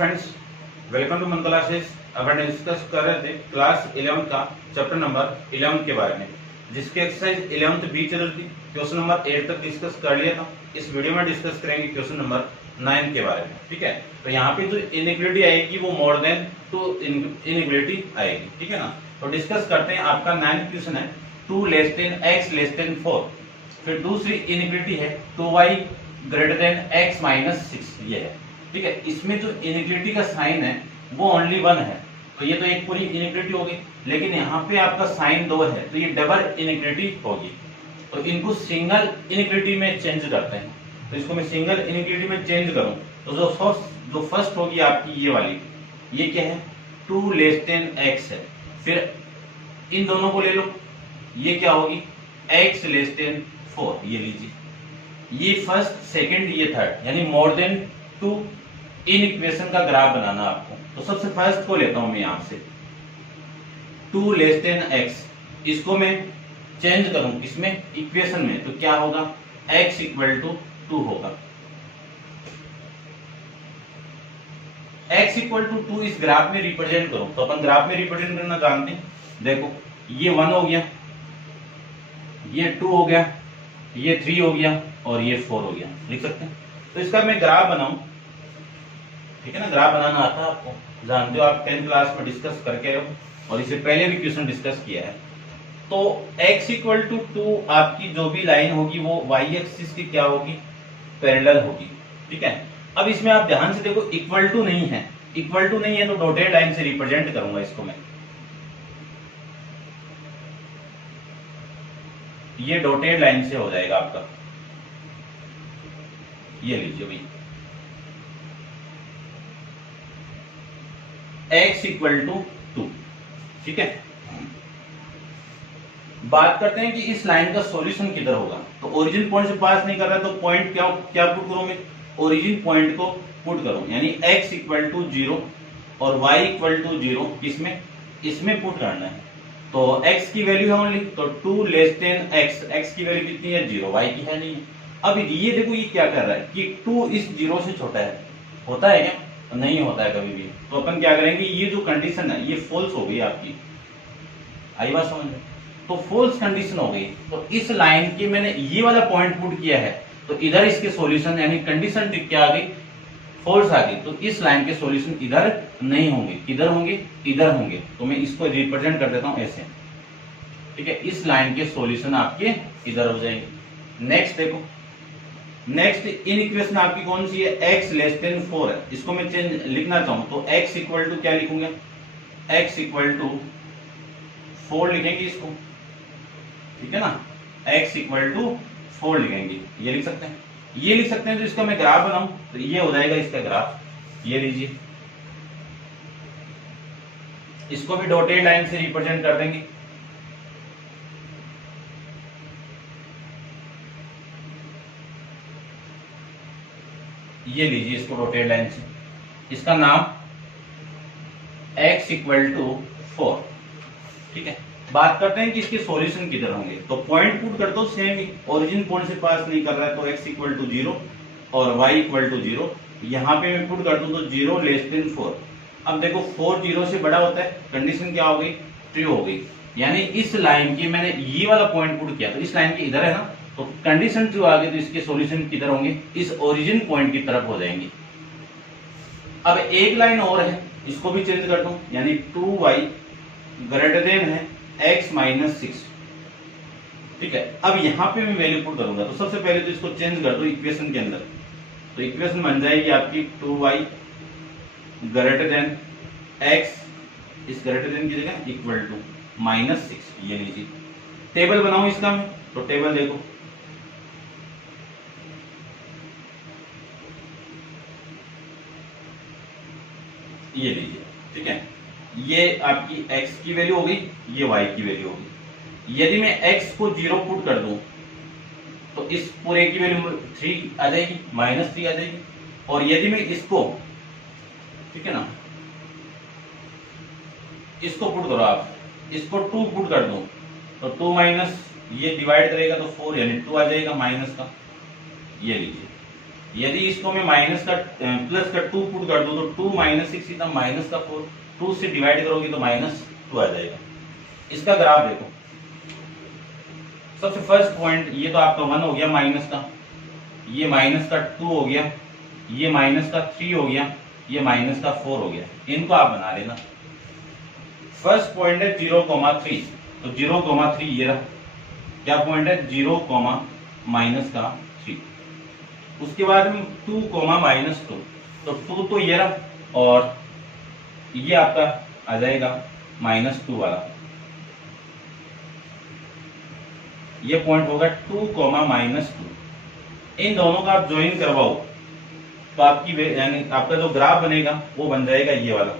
Friends, welcome to मन classes. अपन discuss कर रहे थे क्लास 11 का चैप्टर नंबर 11 के बारे में, जिसकी एक्सरसाइज 11th बी चल रही थी। क्वेश्चन नंबर 8 तक डिस्कस कर लिया था। इस वीडियो में डिस्कस करेंगे क्वेश्चन नंबर 9 के बारे में। ठीक है, तो यहाँ पे जो इनइक्वालिटी आएगी वो मोर देन टू इनइक्वालिटी आएगी। ठीक है ना, तो डिस्कस करते हैं। आपका 9 क्वेश्चन है 2 less than x less than 4। फिर दूसरी इनइक्वालिटी है 2y greater than x minus 6। ये है। ठीक है, इसमें जो इनइक्वालिटी का साइन है वो ओनली 1 है, तो ये तो एक पूरी इनइक्वालिटी होगी। लेकिन यहाँ पे आपका साइन 2 है, तो ये डबल इनइक्वालिटी होगी। तो इनको सिंगल इनइक्वालिटी में चेंज करते हैं। तो इसको मैं सिंगल इनइक्वालिटी में चेंज करूं तो जो फर्स्ट होगी आपकी ये वाली, ये क्या है 2 लेस देन x है। फिर इन दोनों को ले लो, ये क्या होगी x लेस देन 4। ये लीजिए, ये फर्स्ट, सेकंड, ये थर्ड, यानी मोर देन 2 इन इक्वेशन का ग्राफ बनाना आपको। तो सबसे फर्स्ट को लेता हूं मैं यहां से 2 लेस देन x, इसको मैं चेंज करूं किसमें, इक्वेशन में, तो क्या होगा x इक्वल टू 2 होगा। x इक्वल टू 2 इस ग्राफ में रिप्रेजेंट करूं, तो अपन ग्राफ में रिप्रेजेंट करना जानते हैं। देखो, ये 1 हो गया, ये 2 हो गया, ये 3 हो गया और ये 4 हो गया, लिख सकते हैं। तो इसका मैं ग्राफ बनाऊं, ठीक है ना, ग्राफ बनाना आता है आपको, जानते हो आप 10th क्लास में डिस्कस करके हो और इससे पहले भी क्वेश्चन डिस्कस किया है। तो x इक्वल टू 2 आपकी जो भी लाइन होगी वो y एक्सिस की क्या होगी, पैरेलल होगी। ठीक है, अब इसमें आप ध्यान से देखो, इक्वल टू नहीं है, इक्वल टू नहीं है तो डॉटेड लाइन से रिप्रेजेंट करूंगा इसको मैं। ये डॉटेड लाइन से हो जाएगा आपका, ये लीजिए भाई, x इक्वल टू 2। ठीक है, बात करते हैं कि इस लाइन का सॉल्यूशन किधर होगा। तो ओरिजिन पॉइंट से पास नहीं कर रहा है तो पॉइंट क्या क्या पुट करूं मैं, ओरिजिन पॉइंट को पुट करूं, यानी x इक्वल टू 0 और y इक्वल टू 0 इसमें इसमें पुट करना है। तो x की वैल्यू है ओनली, तो 2 लेस देन x की वैल्यू कितनी है 0, y की है नहीं है। अब ये देखो, ये क्या कर रहा है कि 2 इस 0 से छोटा है, होता है क्या, तो नहीं होता है कभी भी। तो अपन क्या करेंगे, ये जो कंडीशन है ये फॉल्स हो गई आपकी, आई बात समझ में। तो फॉल्स कंडीशन हो गई, तो इस लाइन के मैंने ये वाला पॉइंट पुट किया है, तो इधर इसके सॉल्यूशन यानी कंडीशन क्या आ गई, फॉल्स आ गई। तो इस लाइन के सॉल्यूशन इधर नहीं होंगे, किधर होंगे, इधर होंगे। तो मैं इसको रिप्रेजेंट कर देता हूं ऐसे। ठीक है, इस लाइन के सॉल्यूशन आपके इधर हो जाएंगे। नेक्स्ट देखो, नेक्स्ट इन इक्वेशन आपकी कौन सी है, x लेस देन 4 है। इसको मैं चेंज लिखना चाहूं तो x इक्वल टू क्या लिखूंगा, x इक्वल टू 4 लिखेंगे इसको। ठीक है ना, x इक्वल टू 4 लिखेंगे, ये लिख सकते हैं, ये लिख सकते हैं। तो इसका मैं ग्राफ बनाऊं तो ये हो जाएगा इसका ग्राफ, ये लीजिए, इसको भी डॉटेड लाइन से रिप्रेजेंट कर देंगे। ये लीजिए इसको डॉटेड लाइन से, इसका नाम x इक्वल टू 4। ठीक है, बात करते हैं कि इसके सॉल्यूशन किधर होंगे। तो पॉइंट पुट करता हूं सेम ही, ओरिजिन पॉइंट से पास नहीं कर रहा है तो x इक्वल टू 0 और y इक्वल टू 0। यहां पे मैं पुट कर दूं तो 0 लेस देन 4। अब देखो 4 0 से बड़ा होता है, कंडीशन क्या हो गई, ट्रू हो गई। यानी इस लाइन की मैंने ये वाला पॉइंट पुट किया, तो इस लाइन के इधर है ना, तो कंडीशन ट्रू आ गई, तो इसके सॉल्यूशन किधर होंगे, इस ओरिजिन पॉइंट की तरफ हो जाएंगे। अब एक लाइन और है, इसको भी चेंज कर दूं, यानी 2y ग्रेटर देन है x माइनस 6। ठीक है, अब यहां पे मैं वैल्यू पुट करूंगा, तो सबसे पहले तो इसको चेंज कर दो इक्वेशन के अंदर। तो इक्वेशन बन जाएगी आपकी 2y ग्रेटर देन x, इस ग्रेटर देन की जगह इक्वल टू माइनस 6। ये लीजिए, टेबल बनाऊं इसका मैं, तो टेबल देखो, ये लीजिए। ठीक है, ये आपकी x की वैल्यू हो गई, ये y की वैल्यू हो गई। यदि मैं x को 0 पुट कर दूं तो इस पूरे की वैल्यू 3 आ जाएगी, माइनस 3 आ जाएगी। और यदि मैं इसको, ठीक है ना, इसको पुट करो आप, इसको 2 पुट कर दो तो 2 माइनस ये डिवाइड करेगा तो 4, यानी 2 आ जाएगा माइनस का। ये लीजिए, यदि इसको मैं माइनस का प्लस का 2 पुट कर दूं तो 2 माइनस 6 इतना माइनस का 4, 2 से डिवाइड करोगे तो -2 आ जाएगा। इसका ग्राफ देखो, सबसे फर्स्ट पॉइंट ये तो आपका 1 हो गया माइनस का, ये माइनस का 2 हो गया, ये माइनस का 3 हो गया, ये माइनस का 4 हो गया। इनको आप बना लेना। फर्स्ट पॉइंट है 0,3, तो 0,3 ये रहा। क्या पॉइंट है? 0, माइनस का 3। उसके बाद में 2, -2, तो 2 तो ये रहा, और ये आपका आ जाएगा -2 वाला। ये पॉइंट होगा 2, -2। इन दोनों का आप ज्वाइन करवाओ तो आपकी यानी आपका जो ग्राफ बनेगा वो बन जाएगा ये वाला।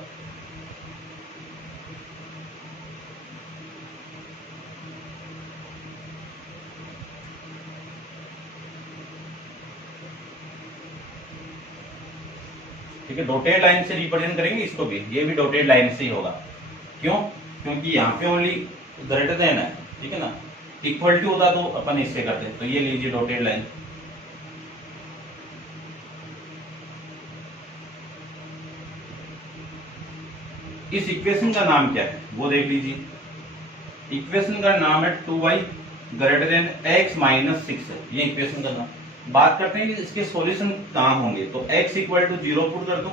ठीक है, डॉटेड लाइन से रिप्रेजेंट करेंगे इसको भी, ये भी डॉटेड लाइन से ही होगा। क्यों? क्योंकि यहाँ पे ओनली ग्रेटर देन है, ठीक है ना। इक्वलिटी होता तो अपन इससे करते। तो ये लीजिए डॉटेड लाइन। इस इक्वेशन का नाम क्या है वो देख लीजिए। इक्वेशन का नाम है 2y ग्रेटर देन x - 6 है, ये इक्वेशन का नाम। बात करते हैं कि इसके सॉल्यूशन कहाँ होंगे। तो x इक्वल टू 0 पुट कर दूं,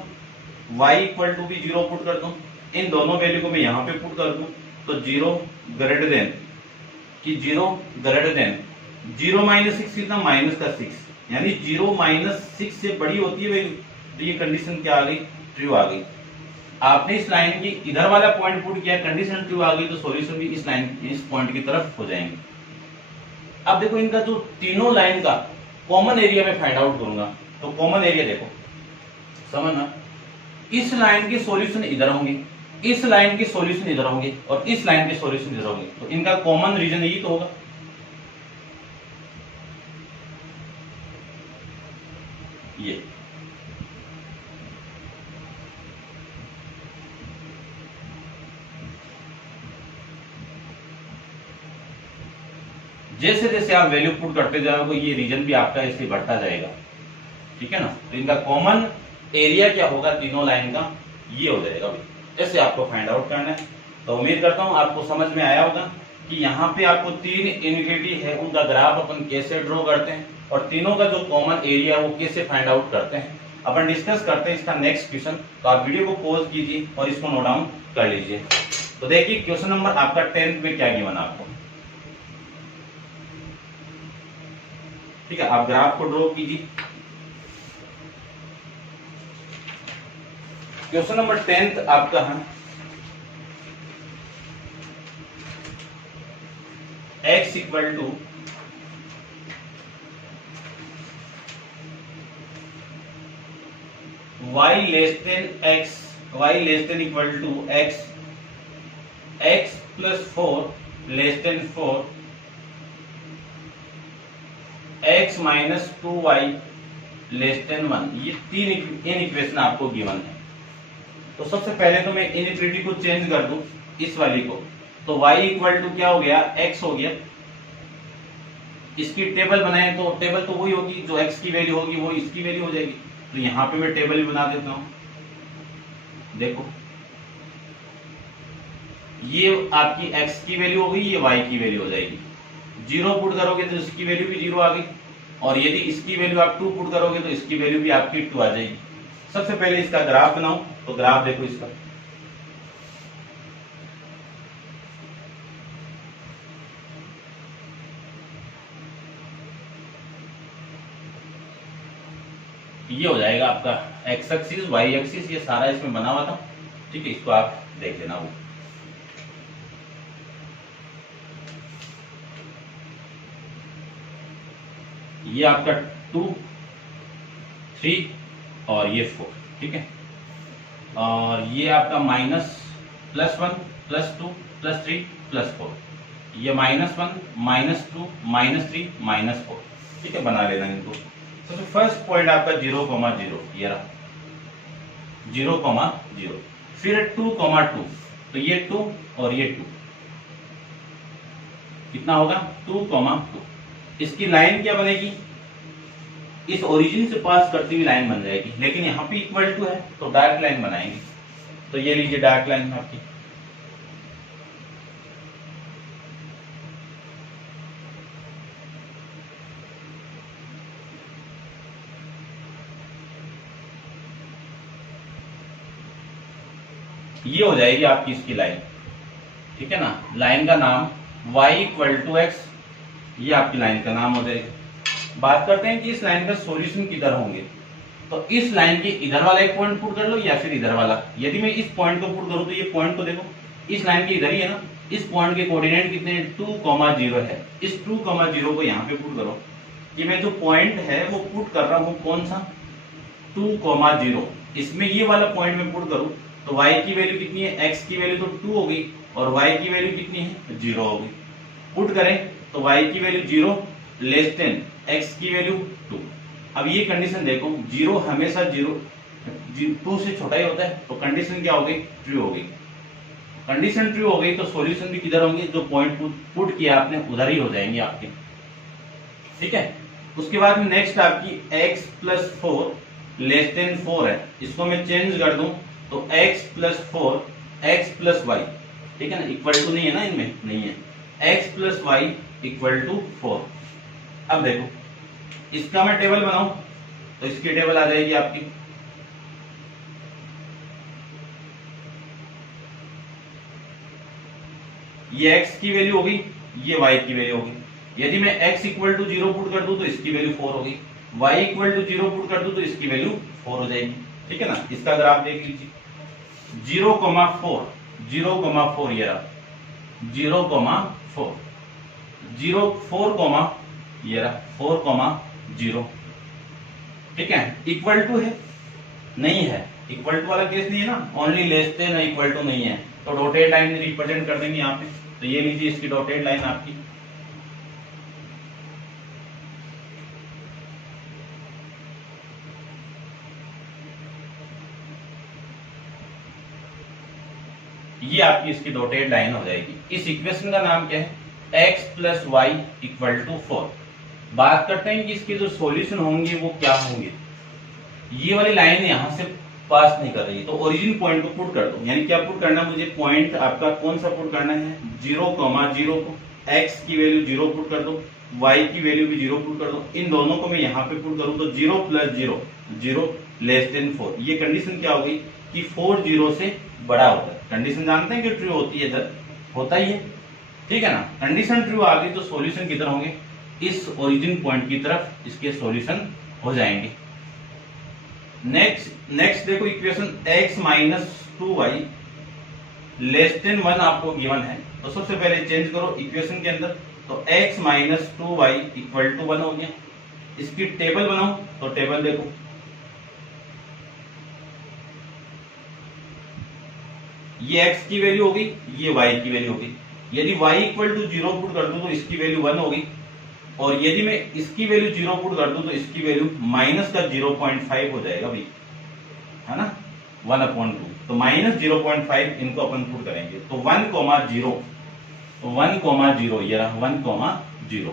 y इक्वल टू भी 0 पुट कर दूं, इन दोनों वैल्यू को मैं यहाँ पे पुट कर दूं तो 0 ग्रेटर देन कि 0 ग्रेटर देन 0 - 6 कितना माइनस का 6, यानी 0 - 6 से बड़ी होती है वैल्यू। तो ये कंडीशन क्या आ गई? ट्रू आ गई। आपने इस लाइन की इधर वाला पॉइंट पुट किया, कंडीशन ट्रू आ गई, तो सॉल्यूशन भी इस लाइन इस पॉइंट की तरफ हो जाएंगे। अब देखो इनका जो तीनों लाइन का कॉमन एरिया में फाइंड आउट करूंगा। तो कॉमन एरिया देखो, समझना, इस लाइन के सॉल्यूशन इधर होंगे, इस लाइन के सॉल्यूशन इधर होंगे, और इस लाइन के सॉल्यूशन इधर होंगे। तो इनका कॉमन रीजन यही तो होगा। ये जैसे जैसे आप वैल्यू पुट करते जाओगे ये रीजन भी आपका ऐसे बढ़ता जाएगा, ठीक है ना। तो इनका कॉमन एरिया क्या होगा तीनों लाइन का, ये हो जाएगा भाई। ऐसे आपको फाइंड आउट करना है। तो उम्मीद करता हूं आपको समझ में आया होगा कि यहाँ पे आपको 3 इनइक्वालिटी है, उनका ग्राफ अपन कैसे ड्रॉ करते हैं, और तीनों का जो कॉमन एरिया है वो कैसे फाइंड आउट करते हैं। अपन डिस्कस करते हैं इसका नेक्स्ट क्वेश्चन। तो आप वीडियो को पॉज कीजिए और इसको नोट डाउन कर लीजिए। तो देखिए क्वेश्चन नंबर आपका 10th में क्या गिवन आपको, ठीक है। आप ग्राफ को ड्रॉ कीजिए। क्वेश्चन नंबर 10th आपका है x equal to y less than x, y less than equal to x, x plus 4 less than 4, x minus 2y less than 1। ये 3 इक्वेशन आपको गिवन है। तो सबसे पहले तो मैं इनइक्वालिटी को चेंज कर दूं इस वाली को। तो y इक्वल टू क्या हो गया? x हो गया। इसकी टेबल बनाए तो टेबल तो वही होगी, जो x की वैल्यू होगी वो इसकी वैल्यू हो जाएगी। तो यहाँ पे मैं टेबल भी बना देता हूं। देखो ये आपकी x की वैल्यू हो गई, ये y की वैल्यू हो जाएगी। 0 पुट करोगे तो इसकी वैल्यू भी 0 आ गई, और यदि इसकी वैल्यू आप 2 पुट करोगे तो इसकी वैल्यू भी आपकी 2 आ जाएगी। सबसे पहले इसका ग्राफ बनाओ। तो ग्राफ देखो इसका, ये हो जाएगा आपका x एक्सिस, y एक्सिस, ये सारा इसमें बना हुआ था, ठीक है। इसको आप देख लेना। वो ये आपका 2, 3 और ये 4, ठीक है। और ये आपका माइनस +1 +2 +3 +4, ये -1 -2 -3 -4, ठीक है। बना लेना इनको। तो फर्स्ट पॉइंट आपका 0,0, ये रहा 0,0। फिर 2,2, तो ये 2 और ये 2, कितना होगा? 2,2। इसकी लाइन क्या बनेगी? इस ओरिजिन से पास करती हुई लाइन बन जाएगी, लेकिन यहाँ पे इक्वल टू है तो डार्क लाइन बनाएंगे। तो ये लीजिए डार्क लाइन आपकी। ये हो जाएगी आपकी इसकी लाइन, ठीक है ना। लाइन का नाम y इक्वल टू एक्स, ये आपकी लाइन का नाम हो जाएगा। बात करते हैं कि इस लाइन का सॉल्यूशन किधर होंगे। तो इस लाइन के इधर वाला एक पॉइंट पुट कर लो या फिर इधर वाला। यदि मैं इस पॉइंट को पुट करूं तो ये पॉइंट को देखो, इस लाइन के इधर ही है ना। इस पॉइंट के कोऑर्डिनेट कितने हैं, 2,0 है। इस 2,0 को यहाँ पे पुट करो। ये मैं जो पॉइंट है वो पुट कर रहा हूँ कौन सा, 2,0। इसमें ये वाला पॉइंट में पुट करूँ तो y की वैल्यू कितनी है, x की वैल्यू तो 2 होगी और y की वैल्यू कितनी है, 0 होगी। पुट करें तो y की वैल्यू 0 लेस देन x की वैल्यू 2। अब ये कंडीशन देखो, 0 हमेशा 2 से छोटा ही होता है, तो कंडीशन क्या हो गई, ट्रू हो गई। कंडीशन ट्रू हो गई तो सॉल्यूशन भी किधर होंगे, जो पॉइंट पुट किया आपने उधर ही हो जाएंगे आपके, ठीक है। उसके बाद में नेक्स्ट आपकी x प्लस 4 लेस देन 4 है। इसको मैं चेंज कर दूं तो x plus 4 x plus y, ठीक है ना, इक्वल टू नहीं है ना, इनमें नहीं है। x plus y equal to 4। अब देखो इसका मैं टेबल बनाऊं तो इसकी टेबल आ जाएगी आपकी। ये x की वैल्यू होगी, ये y की वैल्यू होगी। यदि मैं x इक्वल टू 0 पुट कर दूं तो इसकी वैल्यू 4 होगी, y इक्वल टू 0 पुट कर दूं तो इसकी वैल्यू 4 हो जाएगी, ठीक है ना। इसका अगर आप देख लीजिए 0,4 0,4 ये रहा, 0,4 0,4 ये रहा 4,0, ठीक है। इक्वल टू है, नहीं है, इक्वल टू वाला केस नहीं है ना, only less than equal to नहीं है, तो डॉटेड लाइन रिप्रेजेंट कर देंगे यहाँ पे। तो ये लीजिए इसकी डॉटेड लाइन आपकी। ये आपकी इसकी डॉटेड लाइन हो जाएगी। इस इक्वेशन का नाम क्या है, x plus y equal to 4। बात करते हैं कि इसके जो सॉल्यूशन होंगे वो क्या होंगे। ये वाली लाइन यहां से पास नहीं कर रही, तो ओरिजिन पॉइंट को पुट कर दो। यानी क्या पुट करना, मुझे पॉइंट आपका कौन सा पुट करना है, 0,0 को x की वैल्यू 0 पुट कर दो, y की वैल्यू भी 0 पुट कर दो। इन दोनों को मैं यहाँ पे पुट करूँ तो 0 प्लस 0 0 लेस देन 4। ये कंडीशन क्या हो गई कि 4 0 से बड़ा होता है। कंडीशन जानते हैं कि ट्रू होती है, इधर होता ही है, ठीक है ना। कंडीशन ट्रू आ गई तो सॉल्यूशन किधर होंगे, इस ओरिजिन पॉइंट की तरफ इसके सॉल्यूशन हो जाएंगे। नेक्स्ट देखो equation x minus 2y less than 1 आपको गिवन है, तो सबसे पहले चेंज करो इक्वेशन के अंदर। तो x minus 2y equal to 1 हो गया। इसकी टेबल बनाओ तो टेबल देखो, ये x की वैल्यू होगी, ये y की वैल्यू होगी। यदि y इक्वल टू 0 पुट कर दूं तो इसकी वैल्यू 1 होगी, और यदि मैं इसकी वैल्यू 0 पुट कर दूं तो इसकी वैल्यू माइनस का 0.5 हो जाएगा भाई, है ना, 1/2। तो माइनस 0.5 इनको अपन पुट करेंगे तो 1,0 ये रहा 1,0,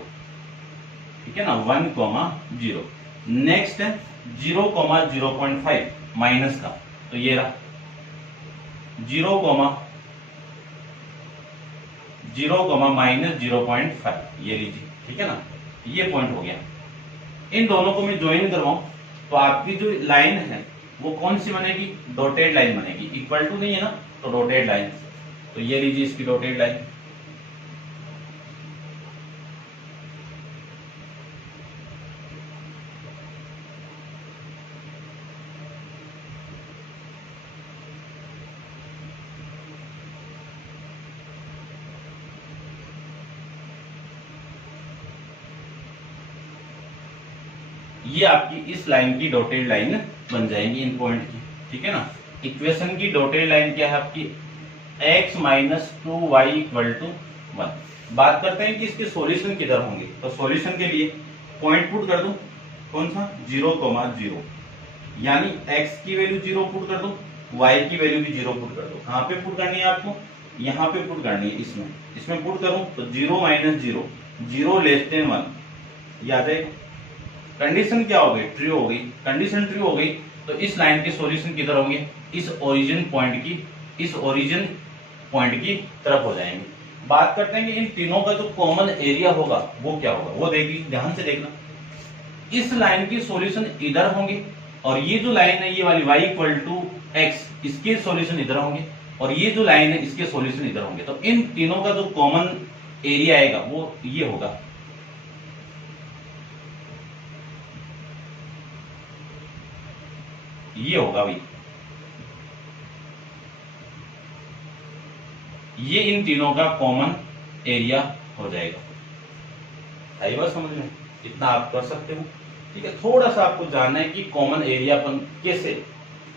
ठीक है ना, 1,0। नेक्स्ट है 0,0.5 माइनस का, तो ये रहा 0, माइनस 0.5, ये लीजिए, ठीक है ना। ये पॉइंट हो गया। इन दोनों को मैं ज्वाइन करवाऊं तो आपकी जो लाइन है वो कौन सी बनेगी, डॉटेड लाइन बनेगी। इक्वल टू नहीं है ना, तो डॉटेड लाइन। तो ये लीजिए इसकी डॉटेड लाइन। ये आपकी इस लाइन की डॉटेड लाइन बन जाएंगी इन पॉइंट की, ठीक है ना। इक्वेशन की डॉटेड लाइन क्या है आपकी, x minus 2y equal to 1। बात करते हैं कि इसके सॉल्यूशन किधर होंगे। तो सॉल्यूशन के लिए पॉइंट पुट कर दूं, कौन सा, 0,0, यानी x की वैल्यू 0 पुट कर दूं, y की वैल्यू भी 0 पुट कर दो। कहां पे पुट करनी है आपको, यहाँ पे पुट करनी है। इसमें पुट करूं तो 0 माइनस 0 0 लेस देन 1, ये आ जाएगा। कंडीशन क्या हो गई, ट्रू हो गई। कंडीशन ट्रू हो गई तो इस लाइन के सॉल्यूशन किधर होंगे, इस ओरिजिन पॉइंट की तरफ हो जाएंगे। बात करते हैं कि इन तीनों का जो कॉमन एरिया होगा वो क्या होगा, वो देखिए ध्यान से देखना। इस लाइन के सॉल्यूशन इधर होंगे और ये जो लाइन है ये वाली y इक्वल टू एक्स, इसके सॉल्यूशन इधर होंगे और ये जो लाइन है इसके सॉल्यूशन इधर होंगे। तो इन तीनों का जो कॉमन एरिया आएगा वो ये होगा। ये होगा भाई, ये इन तीनों का कॉमन एरिया हो जाएगा। आई बात समझ में, इतना आप कर सकते हो। ठीक है, थोड़ा सा आपको जानना है कि कॉमन एरिया अपन कैसे,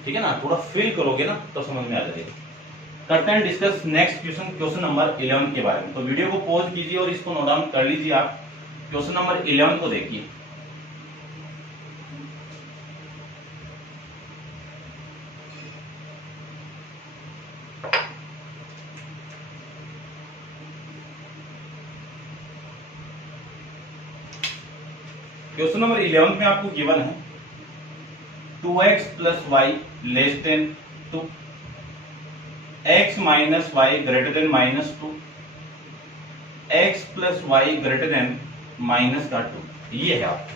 ठीक है ना, थोड़ा फील करोगे ना तो समझ में आ जाएगा। करते हैं discuss next question, question number 11 के बारे में। तो वीडियो को पॉज कीजिए और इसको नोट डाउन कर लीजिए आप। क्वेश्चन नंबर 11 को देखिए। क्वेश्चन नंबर 11 में आपको गिवन है 2x plus y less than 2, x minus y greater than minus 2, x plus y greater than minus का 2। ये है आप,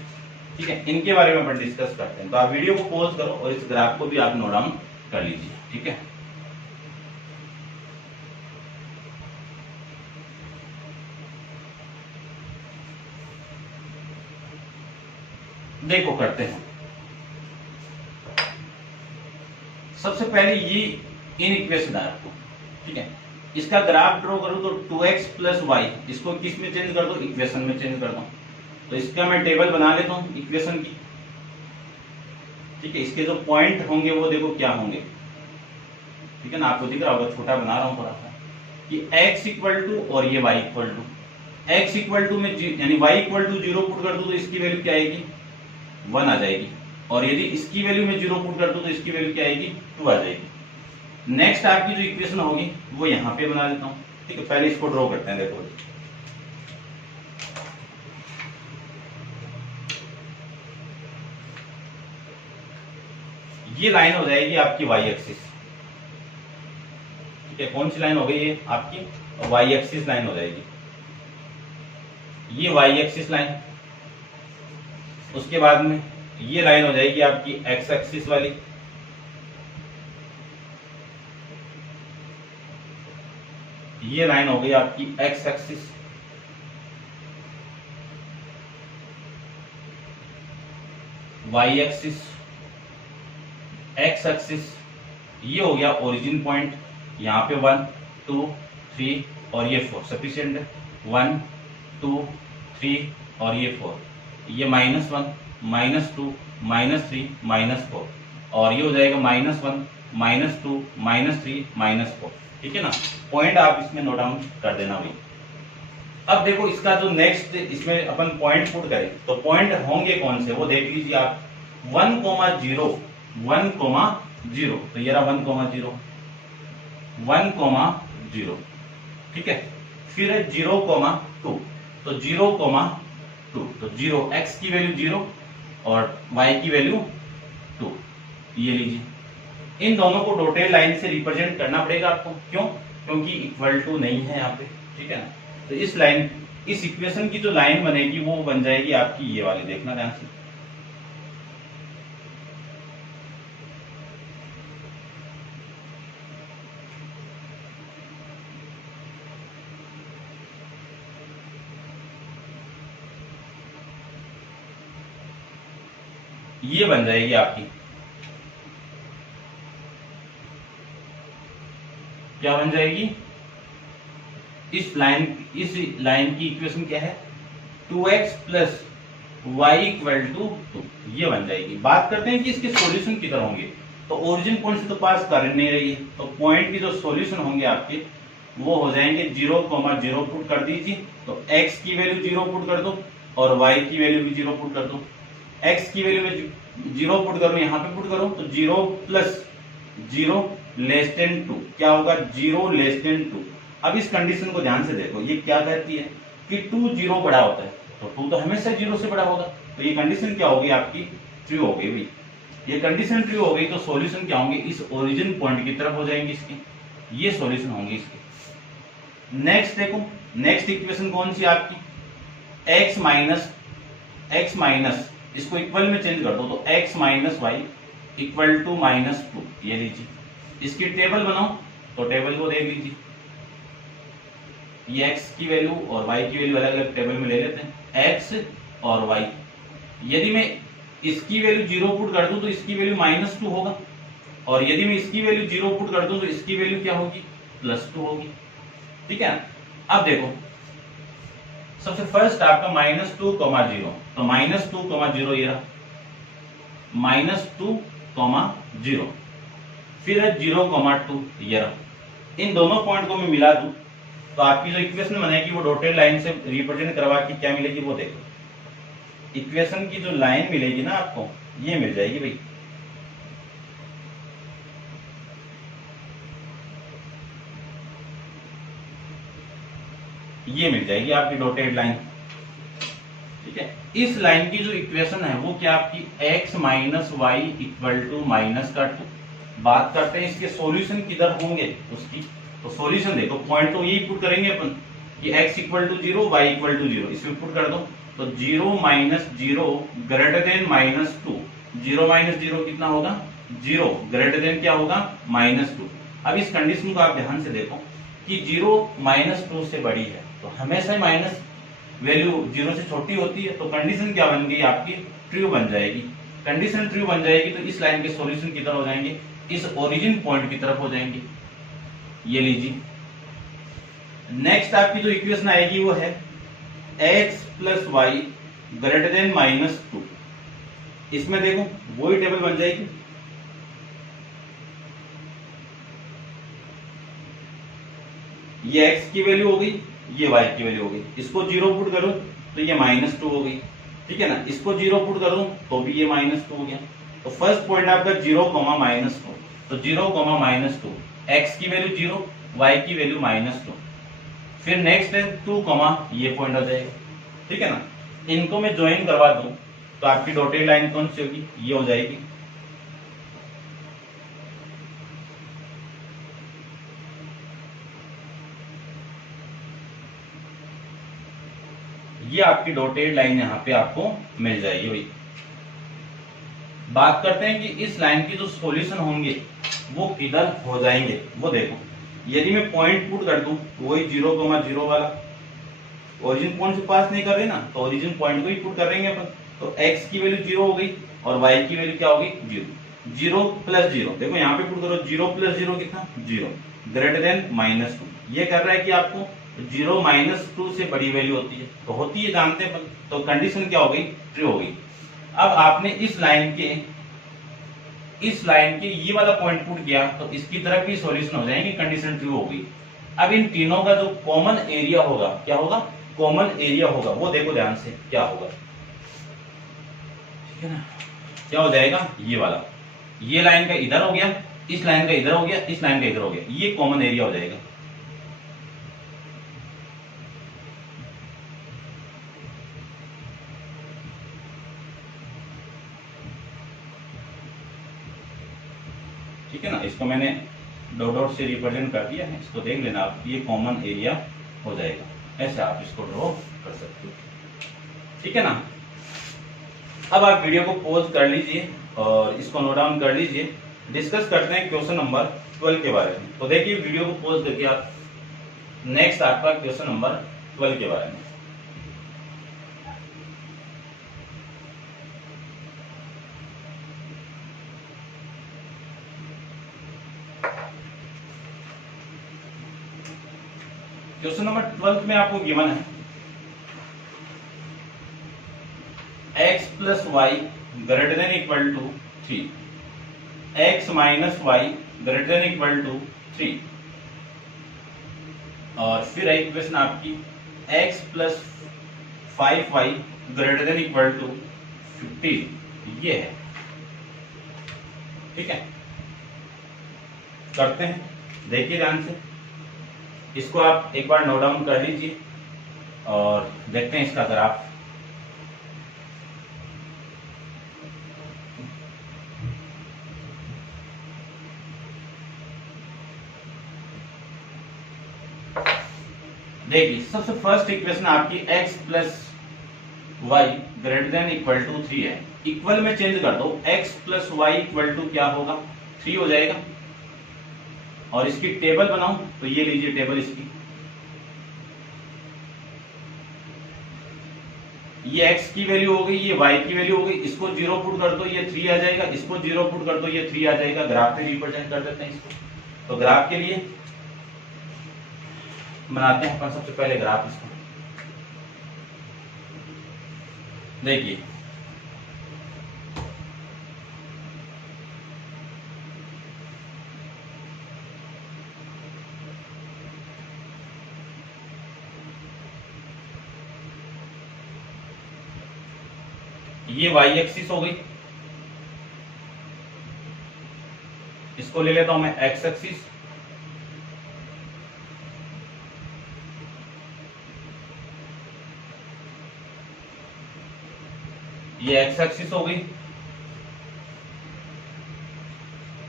ठीक है, इनके बारे में अपन डिस्कस करते हैं। तो आप वीडियो को पॉज करो और इस ग्राफ को भी आप नोट डाउन कर लीजिए। ठीक है, देखो करते हैं। सबसे पहले ये इन इक्वेशन है आपको, ठीक है, इसका ग्राफ ड्रॉ करो तो 2x प्लस वाई, इसको किस में चेंज कर दो, इक्वेशन में चेंज कर दो। तो इसका मैं टेबल बना लेता हूं इक्वेशन की। ठीक है, इसके जो पॉइंट होंगे वो देखो क्या होंगे, ठीक है ना, आपको दिख रहा होगा, छोटा बना रहा हूं थोड़ा सा, कि x इक्वल टू और ये y equal to, x equal to में यानी y इक्वल टू 0 पुट कर दो तो इसकी वैल्यू क्या आएगी, 1 आ जाएगी। और यदि इसकी वैल्यू में 0 पुट कर दो तो इसकी वैल्यू क्या आएगी, 2 आ जाएगी। नेक्स्ट आपकी जो इक्वेशन होगी वो यहां पे बना देता हूं। ठीक है, पहले इसको ड्रॉ करते हैं। देखो ये लाइन हो जाएगी आपकी y एक्सिस। ठीक है, कौन सी लाइन हो गई, ये आपकी y एक्सिस लाइन हो जाएगी, ये y एक्सिस लाइन। उसके बाद में ये लाइन हो जाएगी आपकी x एक्सिस वाली, ये लाइन हो गई आपकी x axis, y axis, x axis, ये हो गया ओरिजिन पॉइंट। यहाँ पे 1 2 3 और ये 4 सफिशिएंट है। 1 2 3 और ये 4, ये -1 -2 -3 -4 और ये हो जाएगा -1 -2 -3 -4। ठीक है ना, पॉइंट आप इसमें नोट डाउन कर देना भाई। अब देखो इसका जो नेक्स्ट इसमें अपन पॉइंट पुट करें तो पॉइंट होंगे कौन से वो देख लीजिए आप। 1, 0 1, 0, तो ये रहा 1, 0 1, 0। ठीक है, फिर है 0, 2, तो 0, 2, तो 0 x की वैल्यू 0 और y की वैल्यू 2। ये लीजिए, इन दोनों को डॉटेड लाइन से रिप्रेजेंट करना पड़ेगा आपको। क्यों, क्योंकि इक्वल टू नहीं है यहाँ पे। ठीक है ना, तो इस लाइन, इस इक्वेशन की जो लाइन बनेगी वो बन जाएगी आपकी ये वाली, देखना ध्यान से। ये बन जाएगी आपकी, क्या बन जाएगी, इस लाइन की इक्वेशन क्या है, 2x plus y equal to 2, ये बन जाएगी। बात करते हैं कि इसके सॉल्यूशन किधर होंगे। तो ओरिजिन पॉइंट से तो पास कर नहीं रही है, तो पॉइंट की जो सॉल्यूशन होंगे आपके वो हो जाएंगे 0, 0 पुट कर दीजिए, तो x की वैल्यू 0 पुट कर दो और y की वैल्यू भी 0 पुट कर दो। x की वैल्यू में 0 पुट करो, यहाँ पे पुट करो, तो 0 प्लस 0 लेस देन 2, क्या होगा, 0 लेस देन 2। अब इस कंडीशन को ध्यान से देखो, ये क्या कहती है कि 2 0 बड़ा होता है, तो 2 तो हमेशा 0 से बड़ा होगा। तो ये कंडीशन क्या होगी आपकी, ट्रू हो गई भाई। ये कंडीशन ट्रू हो गई तो सॉल्यूशन क्या होंगे, इस ओरिजिन पॉइंट की तरफ हो जाएंगे इसके, ये सॉल्यूशन होंगे इसके। नेक्स्ट देखो, नेक्स्ट इक्वेशन कौन सी आपकी, x माइनस इसको इक्वल में चेंज कर दो तो x minus y equal to -2, ये लीजिए। इसकी टेबल बनाओ तो टेबल को देख लीजिए, ये x की वैल्यू और y की वैल्यू अलग अलग टेबल में ले लेते हैं, x और y। यदि मैं इसकी वैल्यू 0 पुट कर दूं तो इसकी वैल्यू -2 होगा, और यदि मैं इसकी वैल्यू 0 पुट कर दूं तो इसकी वैल्यू क्या होगी, +2 होगी। ठीक है, अब देखो सबसे फर्स्ट आपका -2, 0, तो -2, 0 ये रहा, -2, 0, फिर है 0, 2 ये रहा। इन दोनों पॉइंट को मैं मिला दूं तो आपकी जो इक्वेशन बनेगी वो डॉटेड लाइन से रिप्रेजेंट करवा के क्या मिलेगी वो देखो। इक्वेशन की जो लाइन मिलेगी ना आपको, ये मिल जाएगी भाई, ये मिल जाएगी आपकी डॉटेड लाइन। ठीक है, इस लाइन की जो इक्वेशन है वो क्या आपकी, x minus y equal to -2। बात करते हैं इसके सॉल्यूशन किधर होंगे उसकी, तो सॉल्यूशन देखो, पॉइंट तो यही पुट करेंगे अपन कि x equal to 0, y equal to 0, इसमें पुट कर दो तो 0 माइनस 0 ग्रेटर देन -2, 0 माइनस 0 कितना होगा, 0 ग्रेटर देन क्या होगा, -2। अब इस कंडीशन को आप ध्यान से देखो कि 0 -2 से बड़ी है तो हमेशा माइनस वैल्यू 0 से छोटी होती है, तो कंडीशन क्या बन गई आपकी, ट्रू बन जाएगी। कंडीशन ट्रू बन जाएगी तो इस लाइन के सॉल्यूशन की तरफ हो जाएंगे, इस ओरिजिन पॉइंट की तरफ हो जाएंगे, ये लीजिए। नेक्स्ट आपकी जो इक्वेशन आएगी वो है x plus y greater than -2। इसमें देखो वही टेबल बन जाएगी, ये x की वैल्यू हो गई, ये y की वैल्यू हो गई। इसको 0 पुट करूं तो ये -2 हो गई, ठीक है ना। इसको 0 पुट करूं तो भी ये -2 हो गया। तो फर्स्ट पॉइंट आपका 0, -2, तो 0, -2, x की वैल्यू 0, y की वैल्यू -2। फिर नेक्स्ट है 2, ये पॉइंट आ जाएगा, ठीक है ना। इनको मैं ज्वाइन करवा दूं तो आपकी डॉटेड लाइन कौन सी होगी, ये हो जाएगी। ये आपकी डॉटेड लाइन यहाँ पे आपको मिल जाएगी भाई। बात करते हैं कि इस लाइन की जो सॉल्यूशन होंगे वो किधर हो जाएंगे वो देखो। यदि मैं पॉइंट पुट कर दूं वही 0, 0 वाला, ओरिजिन पॉइंट से पास नहीं कर रहे ना, तो ओरिजिन पॉइंट को ही पुट कर देंगे अपन। तो x की वैल्यू 0 हो गई और y की वैल्यू क्या होगी, 0। 0 प्लस 0, देखो यहाँ पे पुट करो, 0 प्लस 0 कितना, 0 ग्रेटर देन -2। ये कर रहा है कि आपको 0 -2 से बड़ी वैल्यू होती है, तो होती है जानते हैं, तो कंडीशन क्या हो गई, ट्रू हो गई। अब आपने इस लाइन के ये वाला पॉइंट पुट किया तो इसकी तरफ भी सॉल्यूशन हो जाएंगे, कंडीशन ट्रू हो गई। अब इन तीनों का जो कॉमन एरिया होगा, क्या होगा, कॉमन एरिया होगा, वो देखो ध्यान से क्या होगा, ठीक है ना। क्या हो जाएगा, ये वाला, ये लाइन का इधर हो गया, इस लाइन का इधर हो गया, इस लाइन का इधर हो गया, ये कॉमन एरिया हो जाएगा। ठीक है ना, इसको मैंने डॉट डॉट से रिप्रेजेंट कर दिया है, इसको देख लेना आप, ये कॉमन एरिया हो जाएगा। ऐसे आप इसको ड्रॉ कर सकते हो, ठीक है ना। अब आप वीडियो को पॉज कर लीजिए और इसको नोट डाउन कर लीजिए। डिस्कस करते हैं क्वेश्चन नंबर 12 के बारे में। तो देखिए वीडियो को पॉज करके आप नेक्स्ट आपका क्वेश्चन नंबर 12 के बारे में। क्वेश्चन नंबर 12 में आपको गिवन है x plus y greater than equal to 3, x minus y greater than equal to 3, और फिर है इक्वेशन आपकी x plus 5y greater than equal to 15, ये है, ठीक है। करते हैं, देखिए ध्यान से, इसको आप एक बार नोट डाउन कर लीजिए और देखते हैं इसका ग्राफ। देखिए सबसे फर्स्ट इक्वेशन आपकी x plus y greater than equal to 3 है, इक्वल में चेंज कर दो, x plus y equal to क्या होगा 3 हो जाएगा। और इसकी टेबल बनाऊं तो ये लीजिए टेबल इसकी, ये x की वैल्यू हो गई, ये y की वैल्यू हो गई, इसको 0 पुट कर दो ये 3 आ जाएगा, इसको 0 पुट कर दो ये 3 आ जाएगा। ग्राफ पे रिप्रेजेंट कर देते हैं इसको। तो ग्राफ के लिए बनाते हैं अपन सबसे पहले ग्राफ इसको। देखिए ये y एक्सिस हो गई, इसको ले लेता हूं मैं x एक्सिस, ये x एक्सिस हो गई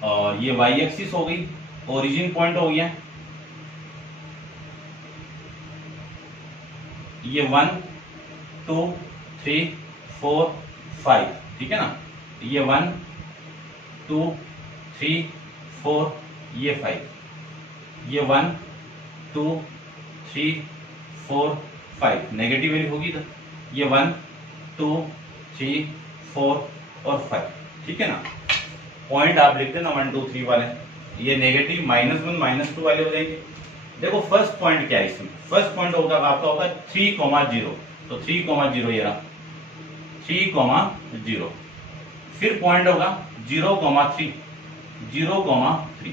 और ये y एक्सिस हो गई। ओरिजिन पॉइंट हो गया ये 1 2 3 4 5, ठीक है ना। ये 1 2 3 4 ये 5, ये 1 2 3 4 5 नेगेटिव वैल्यू होगी तो ये 1 2 3 4 और 5, ठीक है ना। पॉइंट आप लिख देना 1 2 3 वाले, ये नेगेटिव -1 -2 वाले हो जाएंगे। देखो फर्स्ट पॉइंट क्या है इसमें, फर्स्ट पॉइंट होगा आपका होगा 3,0, तो 3,0 ये रहा 3,0। फिर पॉइंट होगा 0,3, 0,3,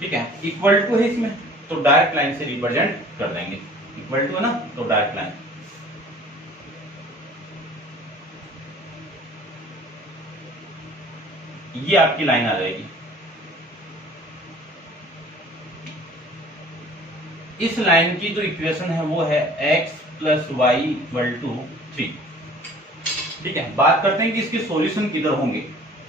ठीक है। इक्वल टू है इसमें तो डायरेक्ट लाइन से रिप्रेजेंट कर देंगे, इक्वल टू है ना तो डायरेक्ट लाइन। ये आपकी लाइन आ जाएगी। इस लाइन की जो इक्वेशन है वो है x plus y equal to 3, ठीक है। बात करते हैं कि इसके सॉल्यूशन किधर होंगे।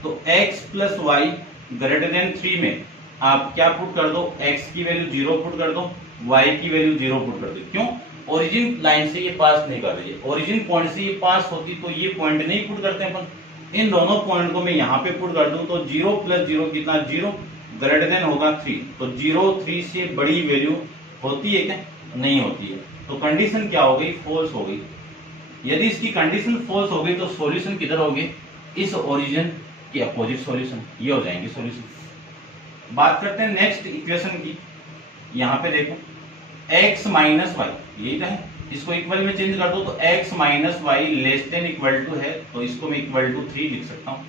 तो x plus y greater than 3 में आप क्या पुट कर दो, x की वैल्यू 0 पुट कर दो, y की वैल्यू 0 पुट कर दो। क्यों? ओरिजिन लाइन से ये पास नहीं कर रही है, ओरिजिन पॉइंट से ये पास होती तो ये पॉइंट नहीं पुट करते अपन। इन दोनों पॉइंट को मैं यहाँ पे पुट कर दूं तो 0 प्लस 0 कितना 0, ग्रेटर देन होगा 3, तो 0 3 से बड़ी वैल्यू होती है क्या? नहीं होती है। तो कंडीशन क्या हो गई? फॉल्स हो गई। यदि इसकी कंडीशन फॉल्स हो गई तो सॉल्यूशन किधर होंगे? इस ओरिजिन के अपोजिट सॉल्यूशन, ये हो जाएंगे सॉल्यूशन। बात करते हैं नेक्स्ट इक्वेशन की। यहाँ पे देखो x माइनस वाई, यही तो है, इसको इक्वल में चेंज कर दो तो x minus y less than equal to है, तो इसको मैं इक्वल टू 3 लिख सकता हूं।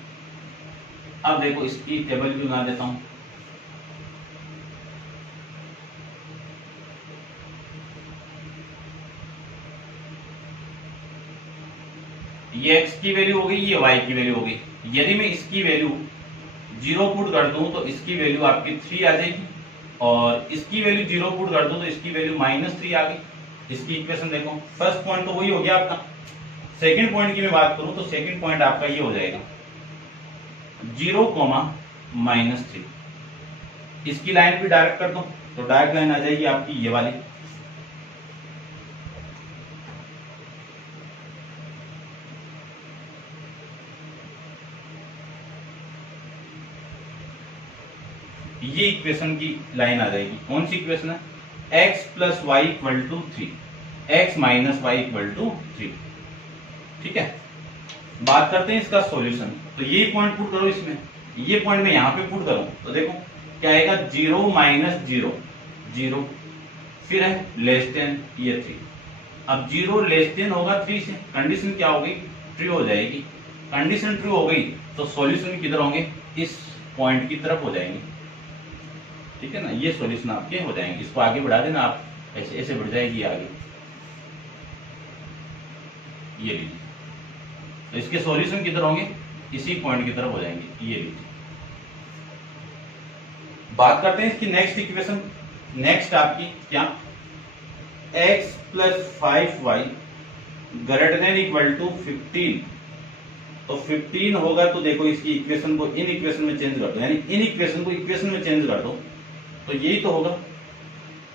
अब देखो इसकी टेबल भी बना देता हूं। ये x की वैल्यू हो गई, ये y की वैल्यू हो गई। यदि मैं इसकी वैल्यू 0 पुट कर दूं तो इसकी वैल्यू आपकी 3 आ जाएगी, और इसकी वैल्यू 0 पुट कर दूं तो इसकी वैल्यू -3 आ गई। इसकी इक्वेशन देखो, फर्स्ट पॉइंट तो वही हो गया आपका। सेकंड पॉइंट की मैं बात करूं तो सेकंड पॉइंट आपका ये हो जाएगा 0, -3। इसकी लाइन भी डायरेक्ट कर दो तो डायरेक्ट लाइन आ जाएगी आपकी ये वाली। ये इक्वेशन की लाइन आ जाएगी। कौन सी इक्वेशन है? x plus y equal to 3, x minus y equal to 3, ठीक है। बात करते हैं इसका सॉल्यूशन। तो ये पॉइंट पुट करो इसमें, ये पॉइंट में यहां पे पुट करूं तो देखो क्या आएगा, 0 -0 0, फिर है लेस देन ये 3। अब 0 लेस देन होगा 3 से, कंडीशन क्या होगी? ट्रू हो जाएगी। कंडीशन ट्रू हो गई तो सॉल्यूशन किधर होंगे? इस पॉइंट की तरफ हो जाएंगे, ठीक है ना। ये सॉल्यूशन आपके हो जाएंगे। इसको आगे बढ़ा देना आप, ऐसे ऐसे बढ़ जाएगी आगे। ये लीजिए, तो इसके सॉल्यूशन किधर होंगे? इसी पॉइंट की तरफ हो जाएंगे। ये लीजिए। बात करते हैं इसकी नेक्स्ट इक्वेशन। नेक्स्ट आपकी क्या? x plus 5y greater than equal to 15। तो 15 होगा तो देखो इसकी इक्वेशन को इन इक्वेशन में चेंज कर दो, यानी इन इक्वेशन को इक्वेशन में चेंज कर दो तो यही तो होगा।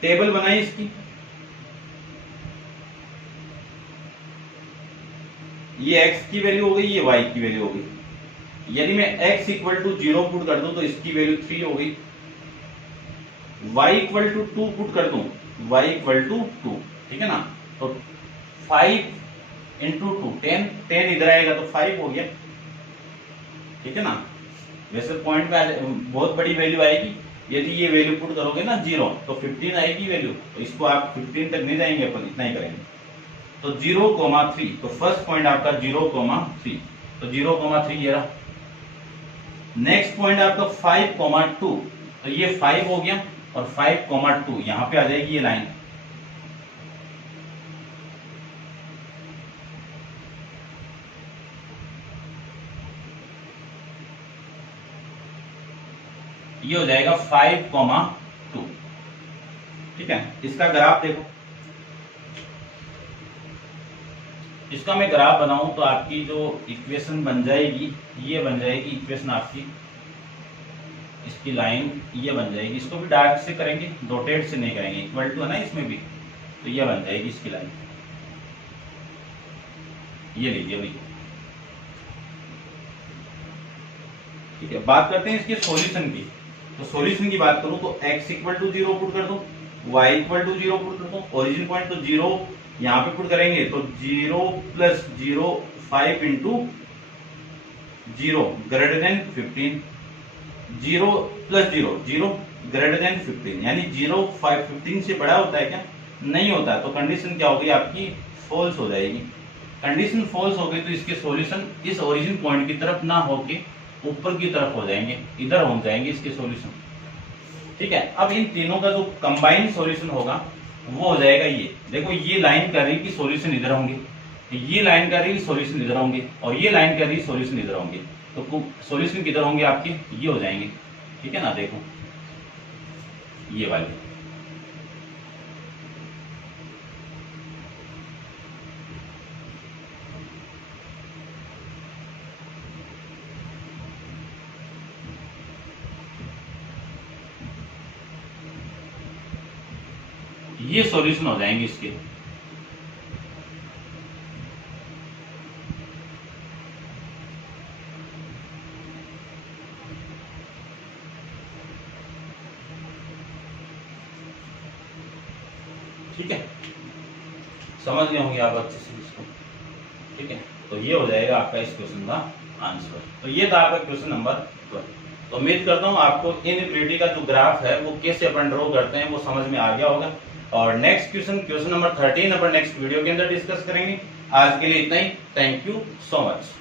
टेबल बनाई इसकी, ये x की वैल्यू हो गई, ये y की वैल्यू हो गई। यदि मैं x इक्वल टू 0 पुट कर दूं तो इसकी वैल्यू 3 हो गई। y इक्वल टू 2 पुट कर दूं, y इक्वल टू 2, ठीक है ना। तो 5 इंटू 2 10, 10 इधर आएगा तो 5 हो गया, ठीक है ना। वैसे पॉइंट में बहुत बड़ी वैल्यू आएगी, यदि ये वैल्यू पुट करोगे ना 0 तो 15 आएगी वैल्यू, तो इसको आप 15 तक नहीं जाएंगे, अपन इतना ही करेंगे। तो 0,3, तो फर्स्ट पॉइंट आपका 0,3, तो 0,3 ये रहा। नेक्स्ट पॉइंट आपका 5,2, तो ये 5 हो गया और 5,2 यहां पे आ जाएगी ये लाइन। ये हो जाएगा 5,2, ठीक है। इसका ग्राफ देखो, इसका मैं ग्राफ बनाऊं तो आपकी जो इक्वेशन बन जाएगी, ये बन जाएगी इक्वेशन आपकी, इसकी लाइन ये बन जाएगी। इसको भी डार्क से करेंगे, डॉटेड से नहीं करेंगे, इक्वल टू है ना इसमें भी, तो ये बन जाएगी इसकी लाइन। ये लीजिए भाई, ठीक है। बात करते हैं इसके सॉल्यूशन की। तो सॉल्यूशन की बात करूं तो x इक्वल टू 0 पुट कर दूं, y इक्वल टू 0 पुट कर दूं, ओरिजिन पॉइंट तो 0 यहां पे पुट करेंगे, तो 0 plus 0 5 into 0 greater than 15, 0 plus 0 0 greater than 15, यानी 0 5 15 से बड़ा होता है क्या? नहीं होता। तो कंडीशन क्या होगी आपकी? फॉल्स हो जाएगी। कंडीशन फॉल्स हो गई तो इसके सॉल्यूशन इस ओरिजिन पॉइंट की तरफ ना होके ऊपर की तरफ हो जाएंगे, इधर हो जाएंगे इसके सॉल्यूशन, ठीक है। अब इन तीनों का जो कंबाइंड सॉल्यूशन होगा वो हो जाएगा ये। देखो ये लाइन कर रही कि सॉल्यूशन इधर होंगे, ये लाइन कर रही सॉल्यूशन इधर होंगे, और ये लाइन कर रही सॉल्यूशन इधर होंगे। तो सॉल्यूशन किधर होंगे आपके? ये हो जाएंगे, ठीक है ना। देखो ये वाले, ये सॉल्यूशन हो जाएंगे इसके। ठीक है, समझ गए होंगे आप अच्छे से इसको, ठीक है। तो ये हो जाएगा आपका इस क्वेश्चन का आंसर। तो ये था आपका क्वेश्चन नंबर 12। तो उम्मीद करता हूँ आपको इनइक्वालिटी का जो ग्राफ है वो कैसे अपन ड्रॉ करते हैं वो समझ में आ गया होगा। और नेक्स्ट क्वेश्चन नंबर 13 अपन नेक्स्ट वीडियो के अंदर डिस्कस करेंगे। आज के लिए इतना ही। Thank you so much.